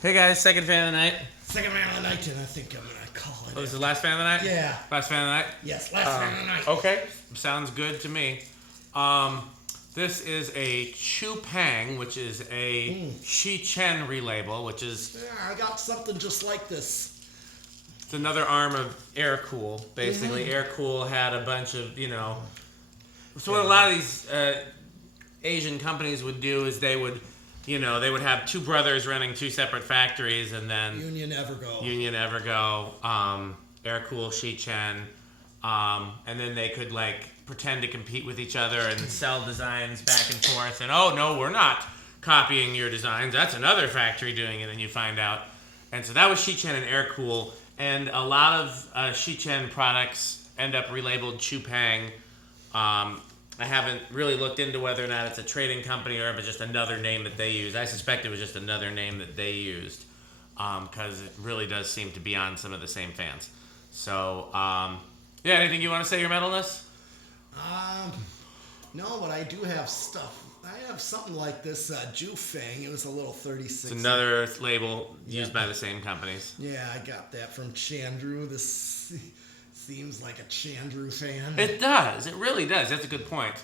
Hey guys, second fan of the night. Second fan of the night, and I think I'm gonna call it. Oh, this is the last fan of the night? Yeah. Last fan of the night? Yes, last fan of the night. Okay, sounds good to me. This is a Chupang, which is a Shichen relabel, which is... Yeah, I got something just like this. It's another arm of Air-Cool, basically. Air-Cool had a bunch of, So what a lot of these Asian companies would do is they would have two brothers running two separate factories, and then... Union Evergo, Air-Cool, Shichen, and then they could, pretend to compete with each other and sell designs back and forth, and, oh, no, we're not copying your designs. That's another factory doing it, and you find out. And so that was Shichen and Air-Cool, and a lot of Shichen products end up relabeled Chupang. I haven't really looked into whether or not it's a trading company or if it's just another name that they use. I suspect it was just another name that they used because it really does seem to be on some of the same fans. So, anything you want to say your metalness? No, but I do have stuff. I have something like this Jufang. It was a little 36. It's another label used by the same companies. Yeah, I got that from Chandru. This seems like a Chandru fan. It does. It really does. That's a good point.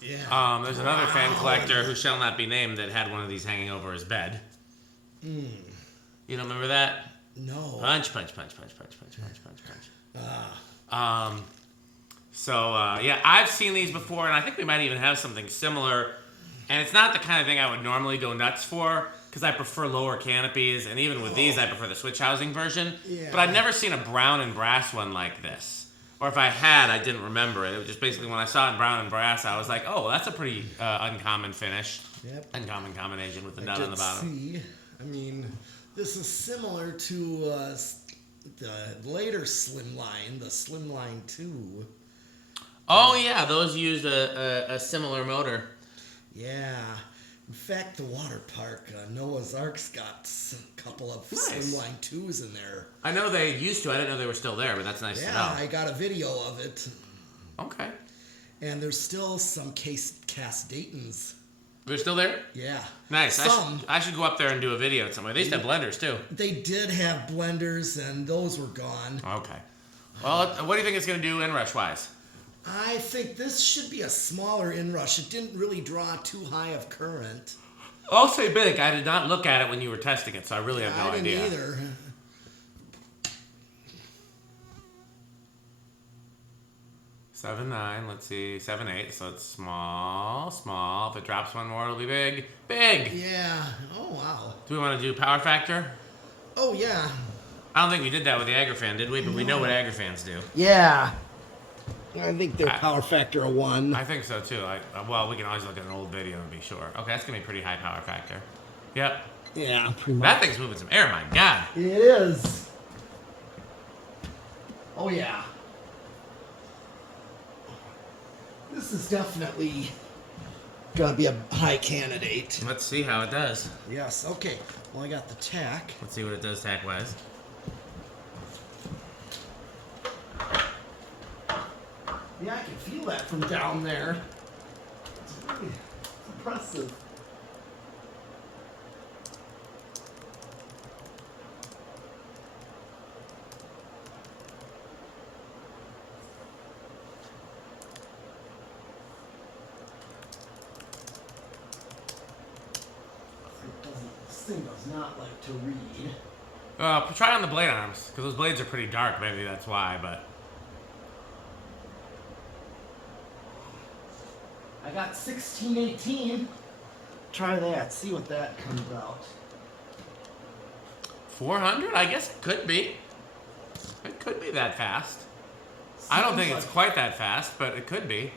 Yeah. There's another fan collector who shall not be named that had one of these hanging over his bed. You don't remember that? No. Punch. I've seen these before, and I think we might even have something similar. And it's not the kind of thing I would normally go nuts for, because I prefer lower canopies, and even with these, I prefer the switch housing version. Yeah. But I've never seen a brown and brass one like this. Or if I had, I didn't remember it. It was just basically when I saw it in brown and brass, I was like, oh, that's a pretty uncommon finish. Yep. Uncommon combination with the nut on the bottom. This is similar to the later Slimline, the Slimline 2. Oh, yeah, those used a similar motor. Yeah. In fact, the water park, Noah's Ark's got a couple of Slimline 2s in there. I know they used to. I didn't know they were still there, but that's nice to know. Yeah, I got a video of it. Okay. And there's still some Cass Daytons. They're still there? Yeah. Nice. I should go up there and do a video somewhere. They used to have blenders, too. They did have blenders, and those were gone. Okay. Well, what do you think it's going to do inrush-wise? I think this should be a smaller inrush. It didn't really draw too high of current. I'll say big. I did not look at it when you were testing it, so I really have no idea. I didn't either. Seven, 9, let's see, 7, 8, so it's small. If it drops one more, it'll be big. Big! Yeah. Oh, wow. Do we want to do power factor? Oh, yeah. I don't think we did that with the Agrifan, did we? But we know what Agrifans do. Yeah. I think they're power factor of 1. I think so, too. We can always look at an old video and be sure. Okay, that's going to be pretty high power factor. Yep. Yeah, pretty much. That thing's moving some air, my God. It is. Oh, yeah. This is definitely going to be a high candidate. Let's see how it does. Yes, okay. Well, I got the tack. Let's see what it does tack-wise. Yeah, I can feel that from down there. It's really impressive. This thing does not like to read. Try on the blade arms, because those blades are pretty dark. Maybe that's why, but... I got 1618. Try that. See what that comes out. 400? I guess it could be. It could be that fast. I don't think it's quite that fast, but it could be.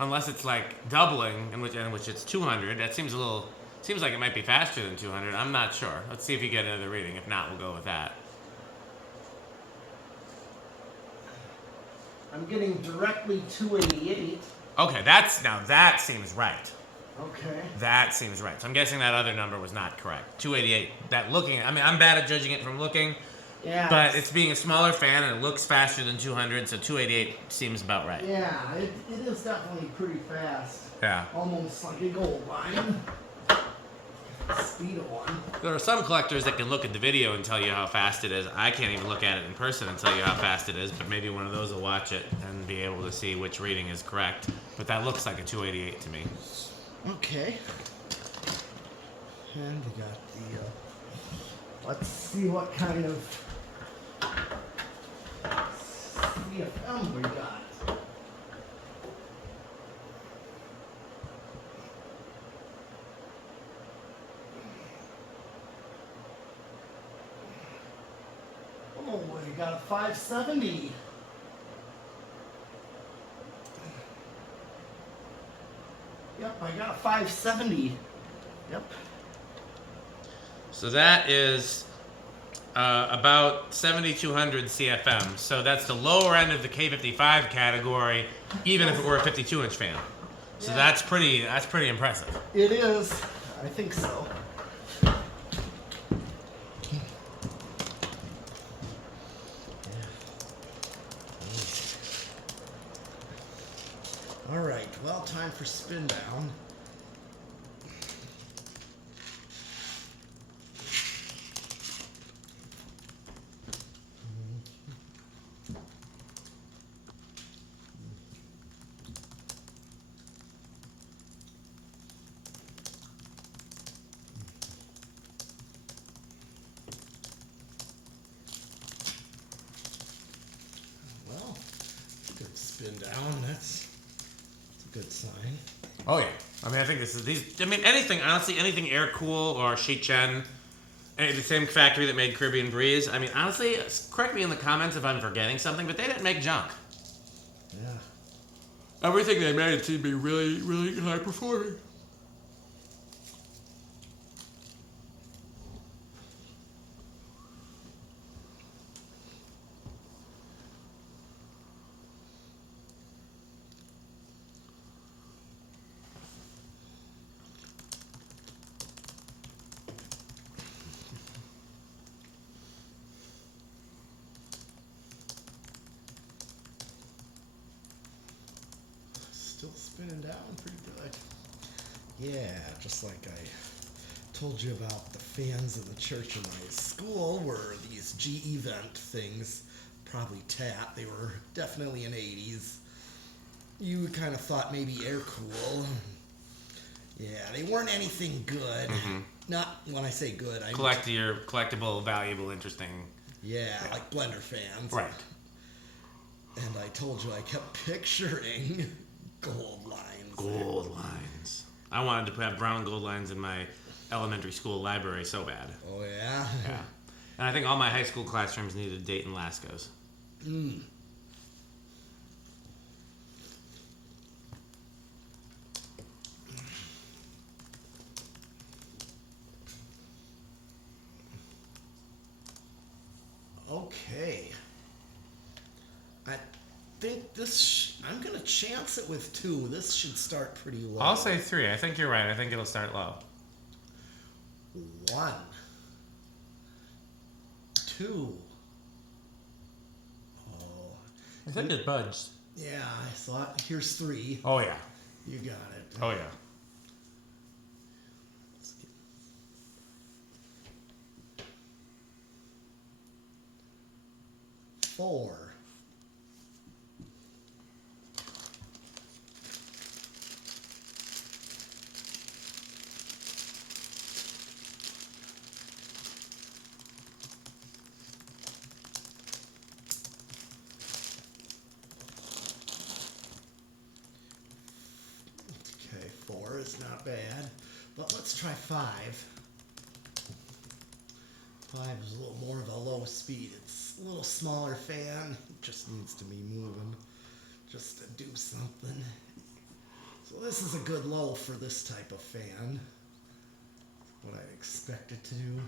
Unless it's like doubling, in which it's 200. That seems like it might be faster than 200. I'm not sure. Let's see if you get another reading. If not, we'll go with that. I'm getting directly 288. Okay, that seems right. Okay. That seems right. So I'm guessing that other number was not correct. 288. I'm bad at judging it from looking. Yeah. But it's being a smaller fan and it looks faster than 200, so 288 seems about right. Yeah, it is definitely pretty fast. Yeah. Almost like a gold line. speed of one. There are some collectors that can look at the video and tell you how fast it is. I can't even look at it in person and tell you how fast it is, but maybe one of those will watch it and be able to see which reading is correct. But that looks like a 288 to me. Okay. And we got the, let's see what kind of CFM we got. Oh, we got a 570. Yep, I got a 570. Yep. So that is about 7,200 CFM. So that's the lower end of the K55 category, even if it were a 52-inch fan. So Yeah. that's pretty impressive. It is. I think so. All right. Well, time for spin down. Well, good spin down. That's a good sign. Oh yeah. I mean, I think anything, honestly, anything air cool or Shichen, the same factory that made Caribbean Breeze. I mean, honestly, correct me in the comments if I'm forgetting something, but they didn't make junk. Yeah. Everything they made seemed to be really, really high performing. Still spinning down pretty good. Yeah, just like I told you about the fans in the church in my school were these GE vent things, probably TAT. They were definitely in 80s. You kind of thought maybe air cool. Yeah, they weren't anything good. Mm-hmm. Not when I say good, I mean, Collectible, valuable, interesting. yeah, like blender fans. Right. And I told you I kept picturing gold lines. Gold lines. I wanted to have brown and gold lines in my elementary school library so bad. Oh, yeah? Yeah. And I think all my high school classrooms needed Dayton Lascos. Mm. Okay. I think this, I'm going to chance it with 2. This should start pretty low. I'll say 3. I think you're right. I think it'll start low. 1, 2. Oh. I think it budged. Yeah, I thought. Here's 3. Oh, yeah. You got it. Oh, yeah. 4. Okay, 4 is not bad, but let's try 5. 5 is a little more of a low speed. It's a little smaller fan. It just needs to be moving just to do something. So this is a good low for this type of fan. What I'd expect it to do.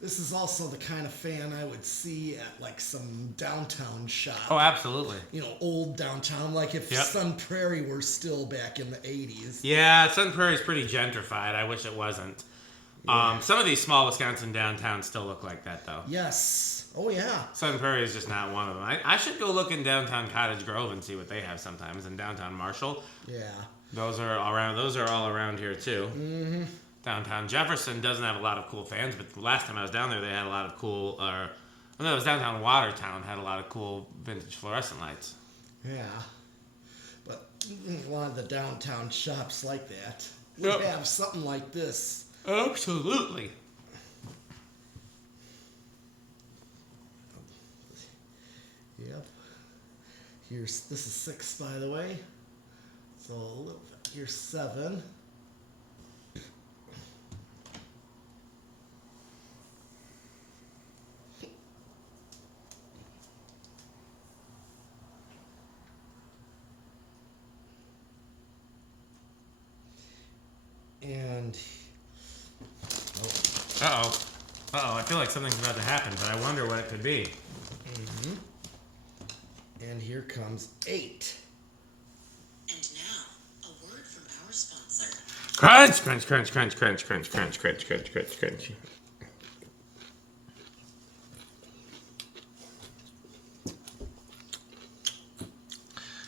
This is also the kind of fan I would see at like some downtown shop. Oh, absolutely. You know, old downtown, like if Yep. Sun Prairie were still back in the 80s. Yeah, Sun Prairie's pretty gentrified. I wish it wasn't. Yeah. Some of these small Wisconsin downtowns still look like that, though. Yes. Oh, yeah. Sun Prairie is just not one of them. I should go look in downtown Cottage Grove and see what they have sometimes, in downtown Marshall. Yeah. Those are all around. Those are all around here too. Mm-hmm. Downtown Jefferson doesn't have a lot of cool fans, but the last time I was down there, they had a lot of cool. No, it was downtown Watertown had a lot of cool vintage fluorescent lights. Yeah, but a lot of the downtown shops like that. Yep. They have something like this. Absolutely. Yep. This is 6, by the way. So here's 7. And I feel like something's about to happen, but I wonder what it could be. Mm-hmm. And here comes 8. And now, a word from our sponsor. Crunch, crunch, crunch, crunch, crunch, crunch, crunch, crunch, crunch, crunch, crunch.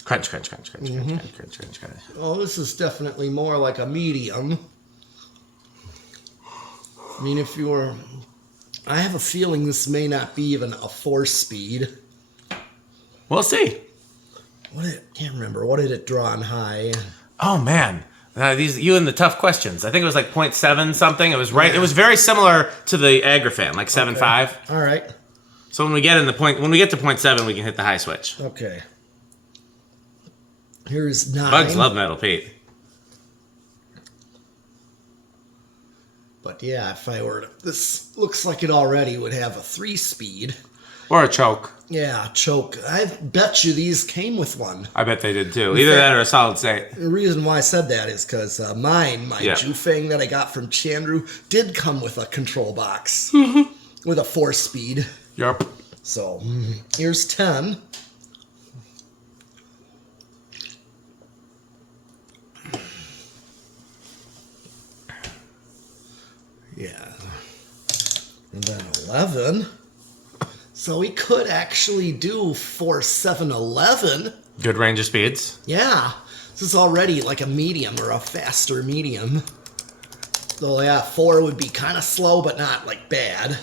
Crunch, crunch, crunch, crunch, crunch, crunch, crunch, crunch, crunch. Oh, this is definitely more like a medium. I mean, I have a feeling this may not be even a 4-speed. We'll see. Can't remember. What did it draw on high? Oh man, you and the tough questions. I think it was like 0.7 something. It was right. Yeah. It was very similar to the Agrifan, like 7.5. All right. So when we get to 0.7, we can hit the high switch. Okay. Here's 9. Bugs love metal, Pete. But yeah, if I were to... This looks like it already would have a 3-speed. Or a choke. Yeah, choke. I bet you these came with one. I bet they did too. Either that or a solid state. The reason why I said that is because my Jufeng that I got from Chandru did come with a control box. With a 4-speed. Yep. So, here's 10. Yeah. And then 11. So we could actually do 4-7-11. Good range of speeds. Yeah. This is already like a medium or a faster medium. So yeah, 4 would be kind of slow, but not like bad.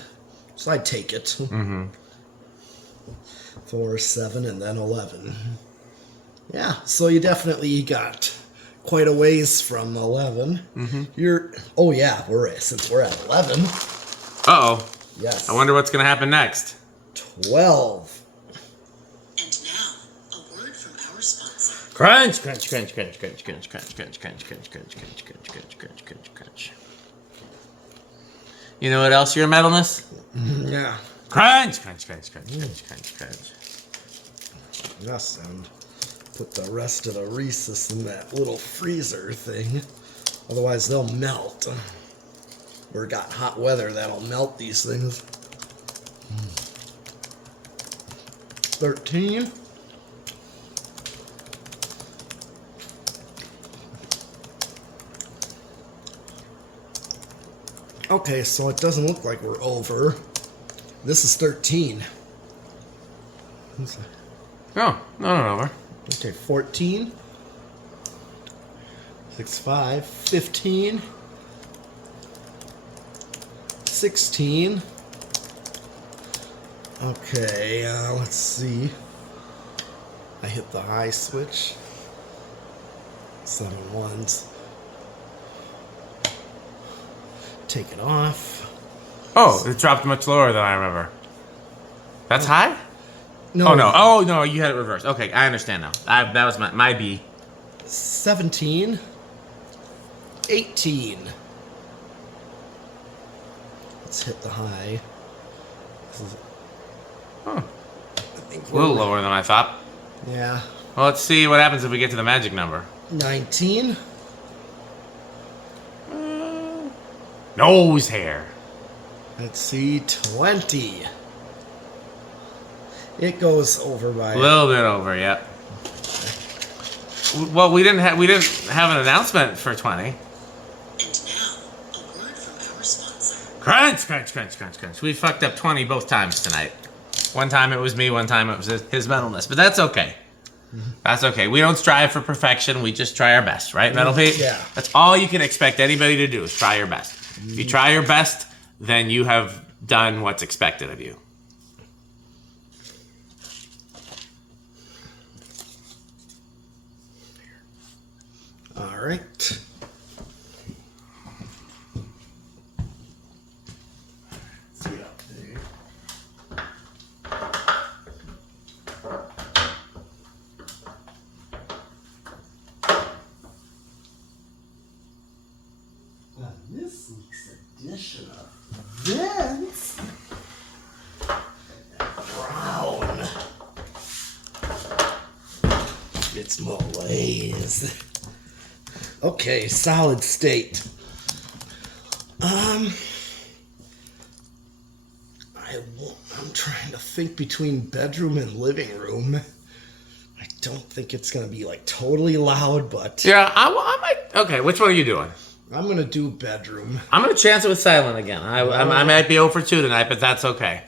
So I'd take it. Mm-hmm. 4, 7, and then 11. Yeah, so you definitely got quite a ways from 11. Mm-hmm. Since we're at 11. Uh-oh. Yes. I wonder what's going to happen next. 12. And now, a word from our sponsor. Crunch, crunch, crunch, crunch, crunch, crunch, crunch, crunch, crunch, crunch, crunch, crunch, crunch, crunch, crunch, crunch, crunch. You know what else you're metalness? Yeah. Crunch, crunch, crunch, crunch, crunch, crunch, crunch. Yes, and put the rest of the Reese's in that little freezer thing. Otherwise, they'll melt. Or got hot weather that'll melt these things. 13. Okay, so it doesn't look like we're over. This is 13. No, not over. Okay, 14. 6, 5. 15. 16. Okay, let's see. I hit the high switch. 7 1s. Take it off. Oh, it dropped much lower than I remember. That's high? No. Oh, no. Oh, no, you had it reversed. Okay, I understand now. That was my B. 17. 18. Let's hit the high. Huh. A little lower than I thought. Yeah. Well, let's see what happens if we get to the magic number. 19. Nose hair. Let's see, 20. It goes over by A little bit over, yep. Well, we didn't have an announcement for 20. And now, a word from our sponsor. Crunch, crunch, crunch, crunch, crunch. We fucked up 20 both times tonight. One time it was me, one time it was his metalness, but that's okay. That's okay. We don't strive for perfection. We just try our best, right, Metal Pete? Yeah. That's all you can expect anybody to do is try your best. If you try your best, then you have done what's expected of you. All right. This week's edition of Vince Brown. It's malaise. Okay, solid state. I'm trying to think between bedroom and living room. I don't think it's gonna be like totally loud, but Yeah, I might. Okay, which one are you doing? I'm gonna do bedroom. I'm going to chance it with silent again. I might be 0 for 2 tonight, but that's okay.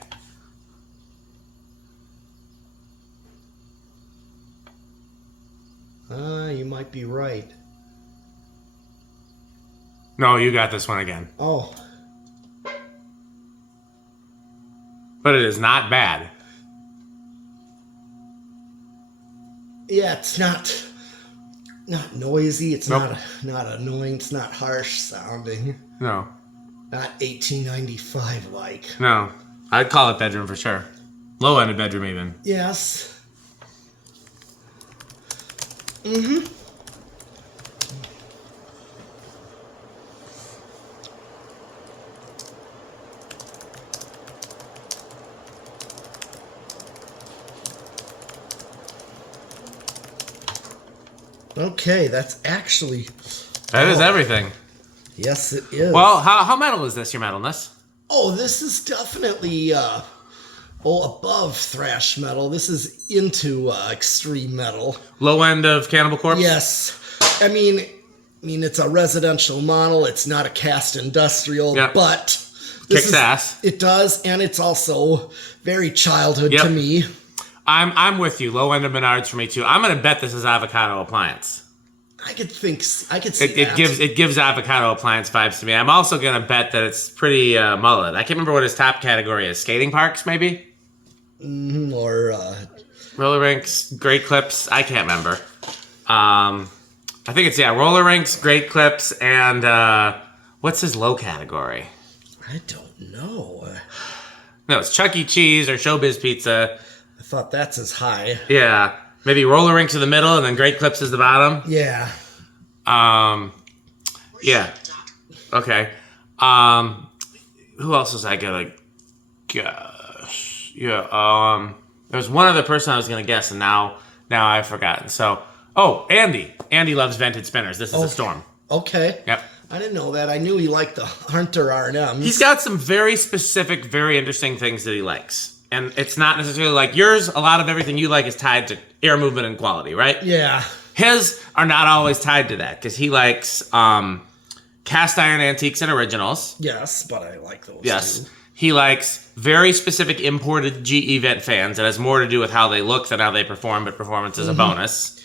You might be right. No, you got this one again. Oh, But it is not bad. yeah, it's not noisy. It's Nope. not annoying. It's not harsh sounding. No. Not 1895 like. No. I'd call it bedroom for sure. Low end of bedroom even. Yes. Okay, that's actually... That is everything. Yes, it is. Well, how metal is this, your metalness? Oh, this is definitely above thrash metal. This is into extreme metal. Low end of Cannibal Corpse? Yes. I mean it's a residential model. It's not a cast industrial, Yep. but Kicks ass. It does, and it's also very childhood Yep. to me. I'm with you. Low end of Menards for me too. I'm gonna bet this is avocado appliance. I could see It that. gives avocado appliance vibes to me. I'm also gonna bet that it's pretty mullet. I can't remember what his top category is. Skating parks, maybe? Or Roller rinks, great clips. I can't remember. I think it's roller rinks, great clips, and what's his low category? I don't know. No, it's Chuck E. Cheese or Showbiz Pizza. I thought that's as high. Yeah, maybe roller rinks in the middle, and then great clips is the bottom. Yeah. Yeah. Okay. Who else was I gonna guess? Yeah. There was one other person I was gonna guess, and now I've forgotten. So, Andy. Andy loves vented spinners. This is a storm. Okay. Yep. I didn't know that. I knew he liked the Hunter R&Ms. He's got some very specific, very interesting things that he likes. And it's not necessarily like yours. A lot of everything you like is tied to air movement and quality, right? Yeah. His are not always tied to that because he likes cast iron antiques and originals. Yes, but I like those Yes. too. He likes very specific imported GE vent fans. It has more to do with how they look than how they perform, but performance is a bonus.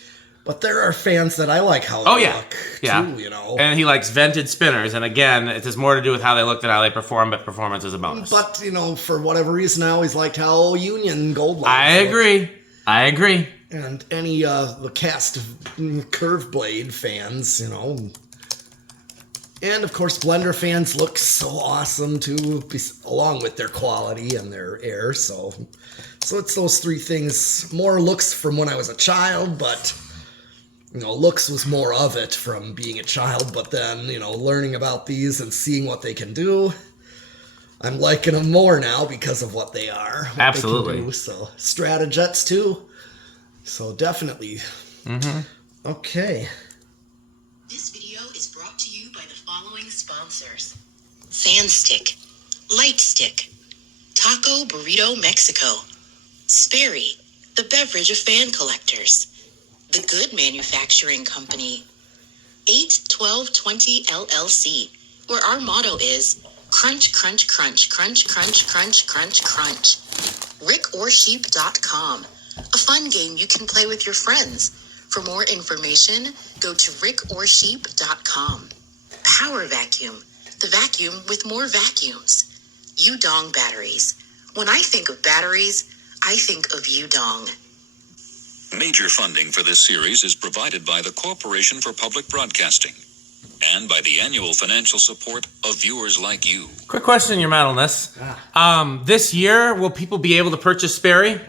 But there are fans that I like how they look Yeah. too, you know. And he likes vented spinners. And again, it has more to do with how they look than how they perform, but performance is a bonus. But, you know, for whatever reason, I always liked how Union Gold lines I look. agree. I agree. And any the cast curve blade fans, you know. And of course, blender fans look so awesome too, along with their quality and their air. So it's those three things. More looks from when I was a child, but you know, looks was more of it from being a child. But then, you know, learning about these and seeing what they can do, I'm liking them more now because of what they are. What Absolutely. They can do. So Stratojets too. So definitely. Okay. This video is brought to you by the following sponsors: Fan Stick, Light Stick, Taco Burrito Mexico, Sperry, the beverage of fan collectors, The Good Manufacturing Company, 81220 LLC, where our motto is crunch, crunch, crunch, crunch, crunch, crunch, crunch, crunch. RickOrSheep.com, a fun game you can play with your friends. For more information, go to rickorsheep.com. Power Vacuum, the vacuum with more vacuums. Yudong batteries. When I think of batteries, I think of Yudong. Major funding for this series is provided by the Corporation for Public Broadcasting and by the annual financial support of viewers like you. Quick question, Your Metalness. This year, will people be able to purchase Sperry?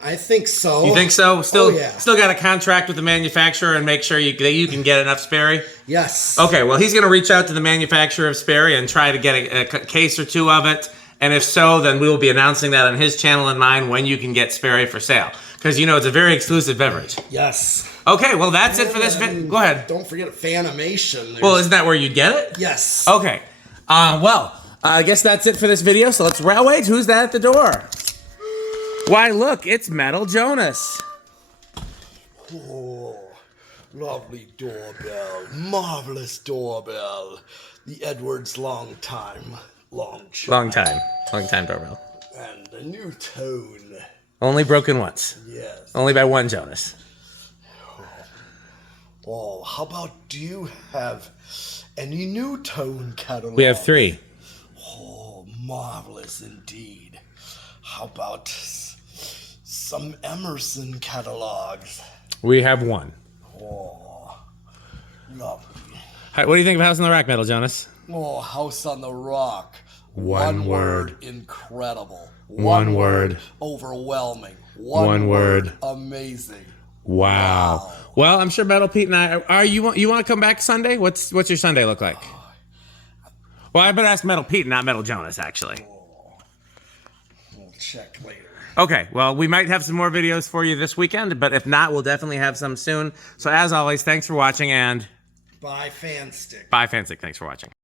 I think so. You think so? Still, Oh, yeah. Still got a contract with the manufacturer and make sure that you can get enough Sperry? Yes. Okay, well, he's going to reach out to the manufacturer of Sperry and try to get a case or two of it. And if so, then we will be announcing that on his channel and mine when you can get Sperry for sale. Because, you know, it's a very exclusive beverage. Yes. Okay, well, that's it for this video. Go ahead. Don't forget Fanimation. Well, isn't that where you get it? Yes. Okay. I guess that's it for this video. So let's wait. Who's that at the door? Why, look, it's Metal Jonas. Oh, lovely doorbell. Marvelous doorbell. The Edwards long time doorbell. And a new tone. Only broken once. Yes. Only by one Jonas. Oh, how about, do you have any new tone catalog? We have 3. Oh, marvelous indeed. How about some Emerson catalogs? We have 1. Oh, lovely. What do you think of House on the Rock, Metal Jonas? Oh, House on the Rock. One word. Incredible. One word. Overwhelming. One word. Amazing. Wow. Well, I'm sure Metal Pete and I you want to come back Sunday? What's your Sunday look like? Well, I better ask Metal Pete, not Metal Jonas, actually. We'll check later. Okay, well, we might have some more videos for you this weekend, but if not, we'll definitely have some soon. So as always, thanks for watching, and Bye, Fanstick. bye, Fanstick. Thanks for watching.